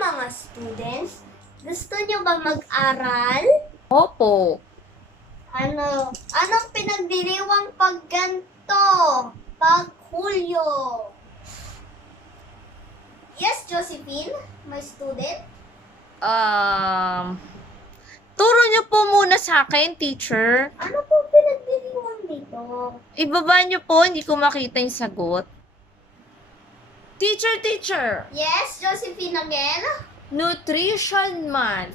mga students, gusto niyo ba mag-aral? Opo. Anong pinagdiriwang pag ganto? Pag Hulyo? Yes, Josephine, my student. Turo niyo po muna sa akin, teacher. Ano po pinagdiriwang dito? Ibaba niyo po, hindi ko makita yung sagot. Teacher! Yes, Josephine again. Nutrition month.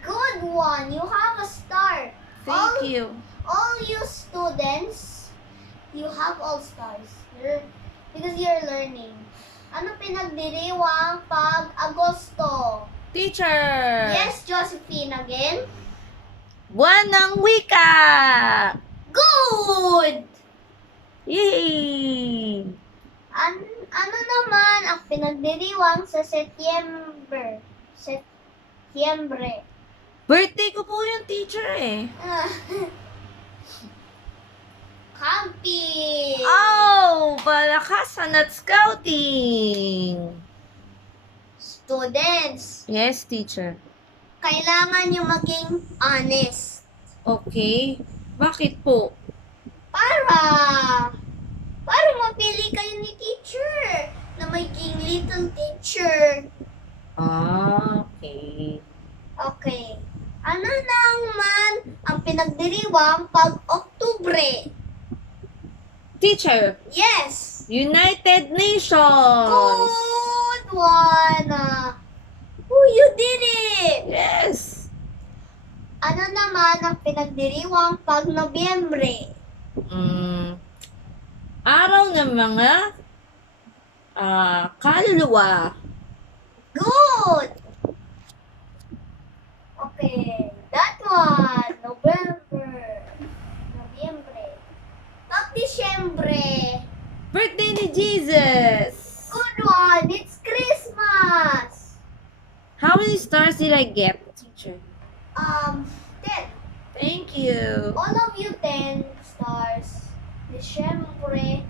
Good one. You have a star. Thank you. All you students, you have all stars. Because you're learning. Ano pinagdiriwang pag Agosto? Teacher! Yes, Josephine again. Buwan ng wika! Good! Yay! Ano naman ang pinagdiriwang sa Setyembre? Setyembre. Birthday ko po yung teacher eh. Camping. Oh! Palakasan at scouting! Students, Yes, teacher. kailangan nyo maging honest. Okay. Bakit po? Para mapili kayo ni teacher na maging little teacher. Okay. Okay. Ano naman ang pinagdiriwang pag Oktubre? Teacher, Yes! United Nations! Good one! Oh, you did it! Yes! Ano naman ang pinagdiriwang pag Nobyembre? Araw ng mga kaluluwa. Good! Okay, that one. Nobyembre. Pag Disyembre. Birthday ni Jesus! Good one. It's Christmas. How many stars did I get, teacher? 10. Thank you. All of you 10 stars. Disyembre.